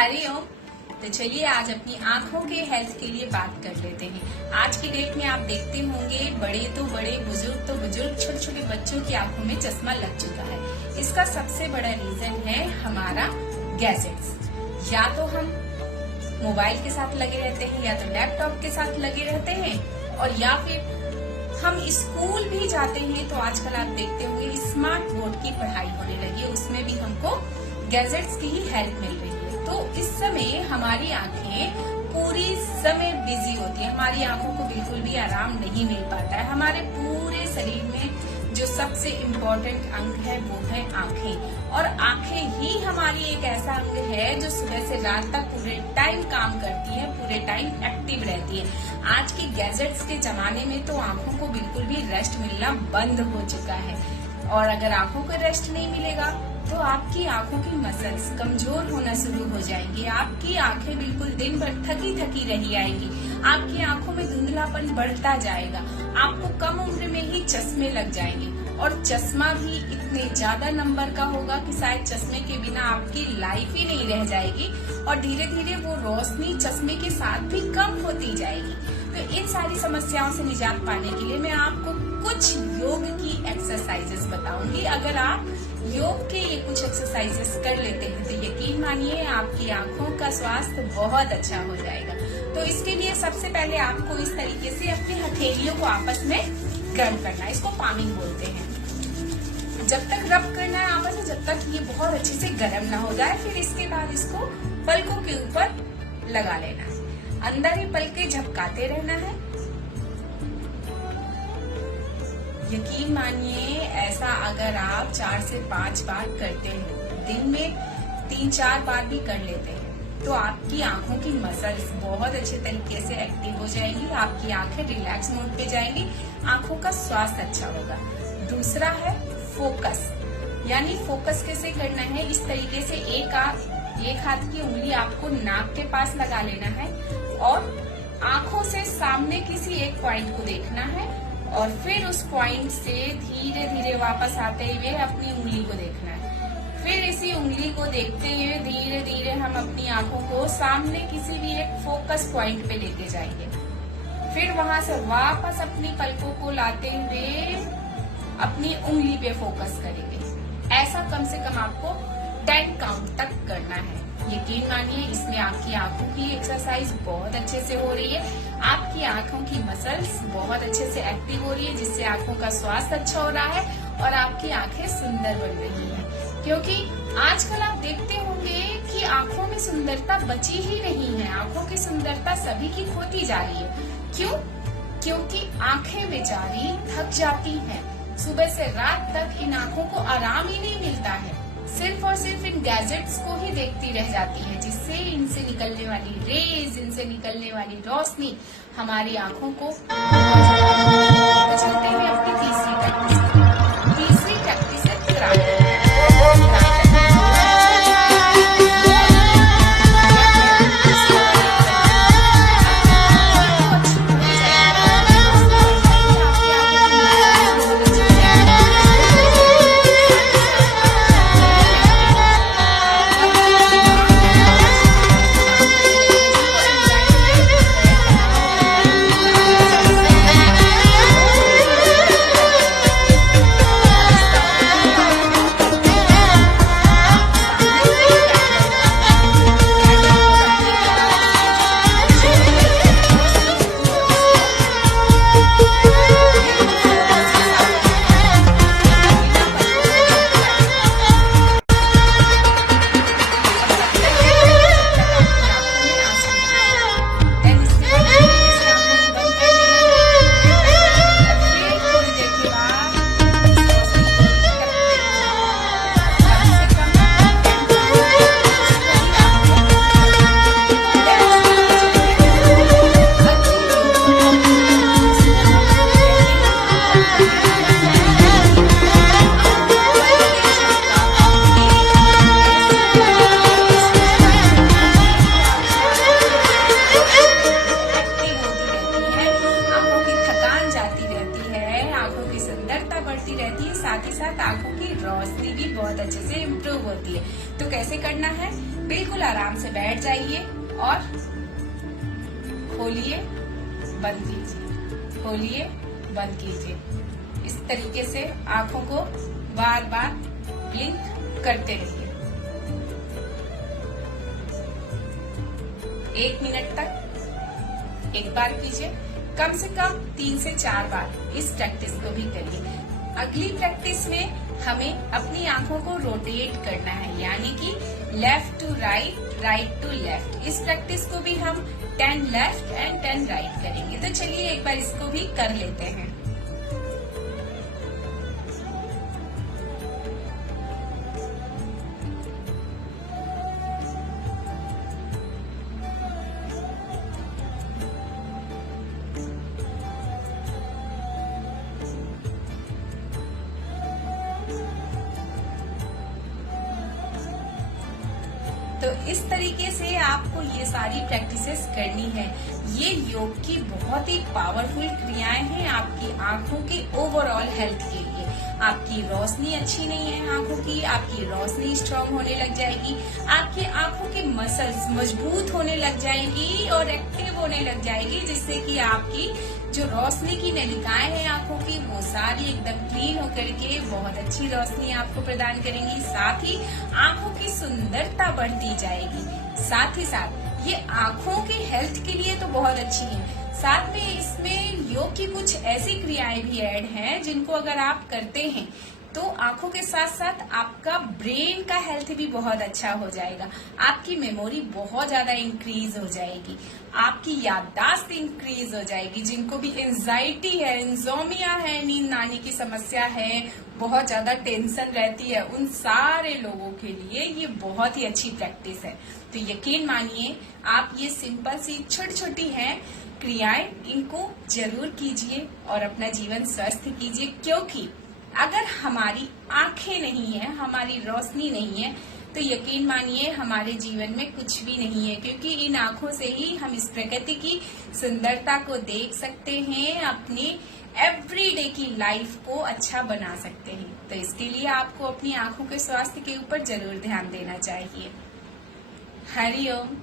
हरिओम। तो चलिए आज अपनी आंखों के हेल्थ के लिए बात कर लेते हैं। आज की डेट में आप देखते होंगे बड़े तो बड़े, बुजुर्ग तो बुजुर्ग, छोटे छोटे बच्चों की आंखों में चश्मा लग चुका है। इसका सबसे बड़ा रीजन है हमारा गैजेट्स। या तो हम मोबाइल के साथ लगे रहते हैं या तो लैपटॉप के साथ लगे रहते हैं, और या फिर हम स्कूल भी जाते हैं तो आजकल आप देखते होंगे स्मार्ट बोर्ड की पढ़ाई होने लगी है, उसमें भी हमको गैजेट्स की ही हेल्प मिल रही है। तो इस समय हमारी आंखें पूरी समय बिजी होती है, हमारी आंखों को बिल्कुल भी आराम नहीं मिल पाता है। हमारे पूरे शरीर में जो सबसे इम्पोर्टेंट अंग है वो है आंखें, और आंखें ही हमारी एक ऐसा अंग है जो सुबह से रात तक पूरे टाइम काम करती है, पूरे टाइम एक्टिव रहती है। आज की गैजेट्स के जमाने में तो आंखों को बिल्कुल भी रेस्ट मिलना बंद हो चुका है, और अगर आंखों को रेस्ट नहीं मिलेगा तो आपकी आंखों की मसल्स कमजोर होना शुरू हो जाएंगी। आपकी आंखें बिल्कुल दिन भर थकी थकी रही आएंगी, आपकी आंखों में धुंधलापन बढ़ता जाएगा, आपको कम उम्र में ही चश्मे लग जाएंगे, और चश्मा भी इतने ज्यादा नंबर का होगा कि शायद चश्मे के बिना आपकी लाइफ ही नहीं रह जाएगी, और धीरे धीरे वो रोशनी चश्मे के साथ भी कम होती जाएगी। तो इन सारी समस्याओं से निजात पाने के लिए मैं आपको कुछ योग की एक्सरसाइजेस बताऊंगी। अगर आप योग के ये कुछ एक्सरसाइजेस कर लेते हैं तो यकीन मानिए आपकी आंखों का स्वास्थ्य बहुत अच्छा हो जाएगा। तो इसके लिए सबसे पहले आपको इस तरीके से अपनी हथेलियों को आपस में गर्म करना है, इसको पामिंग बोलते हैं। जब तक रब करना है आपस में, जब तक ये बहुत अच्छे से गर्म ना हो जाए। फिर इसके बाद इसको पलकों के ऊपर लगा लेना है, अंदर ही पलके झपकाते रहना है। यकीन मानिए ऐसा अगर आप 4 से 5 बार करते हैं, दिन में 3-4 बार भी कर लेते हैं, तो आपकी आंखों की मसल्स बहुत अच्छे तरीके से एक्टिव हो जाएंगी, आपकी आंखें रिलैक्स मोड पे जाएंगी, आंखों का स्वास्थ्य अच्छा होगा। दूसरा है फोकस, यानी फोकस कैसे करना है, इस तरीके से एक हाथ की उंगली आपको नाक के पास लगा लेना है, और आंखों से सामने किसी एक पॉइंट को देखना है, और फिर उस पॉइंट से धीरे धीरे वापस आते हुए अपनी उंगली को देखना है। फिर इसी उंगली को देखते हुए धीरे धीरे हम अपनी आंखों को सामने किसी भी एक फोकस पॉइंट पे लेके जाएंगे। फिर वहां से वापस अपनी पलकों को लाते हुए अपनी उंगली पे फोकस करेंगे। ऐसा कम से कम आपको 10 काउंट तक करना है। यकीन मानिए इसमें आपकी आंखों की एक्सरसाइज बहुत अच्छे से हो रही है, आपकी आंखों की मसल्स बहुत अच्छे से एक्टिव हो रही है, जिससे आंखों का स्वास्थ्य अच्छा हो रहा है और आपकी आंखें सुंदर बन रही हैं। क्योंकि आजकल आप देखते होंगे कि आंखों में सुंदरता बची ही नहीं है, आंखों की सुंदरता सभी की खोती जा रही है। क्यों? क्योंकि आंखें बेचारी थक जाती हैं, सुबह से रात तक इन आंखों को आराम ही नहीं मिलता है, सिर्फ और सिर्फ इन गैजेट्स को ही देखती रह जाती है, जिससे इनसे निकलने वाली रेज, इनसे निकलने वाली रोशनी हमारी आंखों को चलते हुए अपनी तीसरी प्रैक्टिस है क्राई। आराम से बैठ जाइए और खोलिए, बंद कीजिए, खोलिए, बंद कीजिए। इस तरीके से आंखों को बार बार ब्लिंक करते रहिए। 1 मिनट तक एक बार कीजिए, कम से कम 3 से 4 बार इस प्रैक्टिस को भी करिए। अगली प्रैक्टिस में हमें अपनी आंखों को रोटेट करना है, यानी कि left to right, right to left. इस प्रैक्टिस को भी हम 10 लेफ्ट एंड 10 राइट करेंगे। तो चलिए एक बार इसको भी कर लेते हैं। तो इस तरीके से आपको ये सारी प्रैक्टिसेस करनी है। ये योग की बहुत ही पावरफुल क्रियाएं हैं आपकी आंखों के ओवरऑल हेल्थ के लिए। आपकी रोशनी अच्छी नहीं है आंखों की, आपकी रोशनी स्ट्रांग होने लग जाएगी, आपकी आंखों के मसल्स मजबूत होने लग जाएगी और एक्टिव होने लग जाएगी, जिससे कि आपकी जो रोशनी की नलिकाएं हैं आंखों की वो सारी एकदम क्लीन होकर के बहुत अच्छी रोशनी आपको प्रदान करेंगी। साथ ही आंखों की सुंदरता बढ़ती जाएगी। साथ ही साथ ये आंखों की हेल्थ के लिए तो बहुत अच्छी है। साथ में इसमें योग की कुछ ऐसी क्रियाएं भी ऐड हैं जिनको अगर आप करते हैं तो आंखों के साथ साथ आपका ब्रेन का हेल्थ भी बहुत अच्छा हो जाएगा। आपकी मेमोरी बहुत ज्यादा इंक्रीज हो जाएगी, आपकी याददाश्त इंक्रीज हो जाएगी। जिनको भी एंजाइटी है, इंसोमिया है, नींद ना आने की समस्या है, बहुत ज्यादा टेंशन रहती है, उन सारे लोगों के लिए ये बहुत ही अच्छी प्रैक्टिस है। तो यकीन मानिए आप ये सिंपल सी छोटी छोटी हैं क्रियाएं, इनको जरूर कीजिए और अपना जीवन स्वस्थ कीजिए। क्योंकि अगर हमारी आंखें नहीं है, हमारी रोशनी नहीं है, तो यकीन मानिए हमारे जीवन में कुछ भी नहीं है। क्योंकि इन आंखों से ही हम इस प्रकृति की सुंदरता को देख सकते हैं, अपनी एवरीडे की लाइफ को अच्छा बना सकते हैं। तो इसके लिए आपको अपनी आंखों के स्वास्थ्य के ऊपर जरूर ध्यान देना चाहिए। हरिओम।